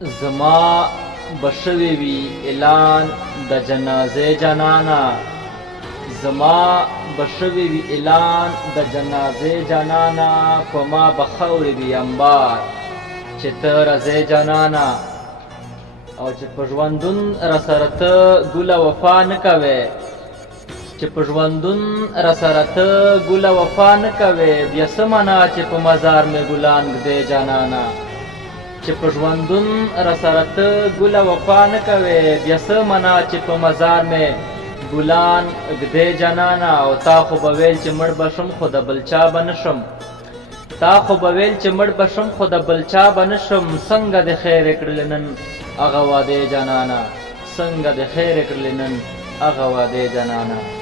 زما بشوي وي اعلان د جنازې جانانا، زما بشوي وي اعلان د جنازې جانانا، په ما بخوري وي انبار چې ته راځې جانانا. او چې په ژوندون راسره ته ګله وفا نه کوې، چې په ژوندون راسره ته ګله وفا نه کوې، بیا څه معنا چې په مزار مې ګلان ږدې جانانا. چې په ژوندون راسره ته ګله وفا نه کوې، بیا څه معنا چې په مزار مې ګلان ږدې جانانا. او تا خو به ویل چې مړ به شم خو د بل چا به نه شم، تا خو به ویل چې مړ به شم خو د بل چا به نه شم. څنګه د خیر کړلې نن هغه وعدې جانانا، څنګه د خیر کړلې نن هغه وعدې جانانا.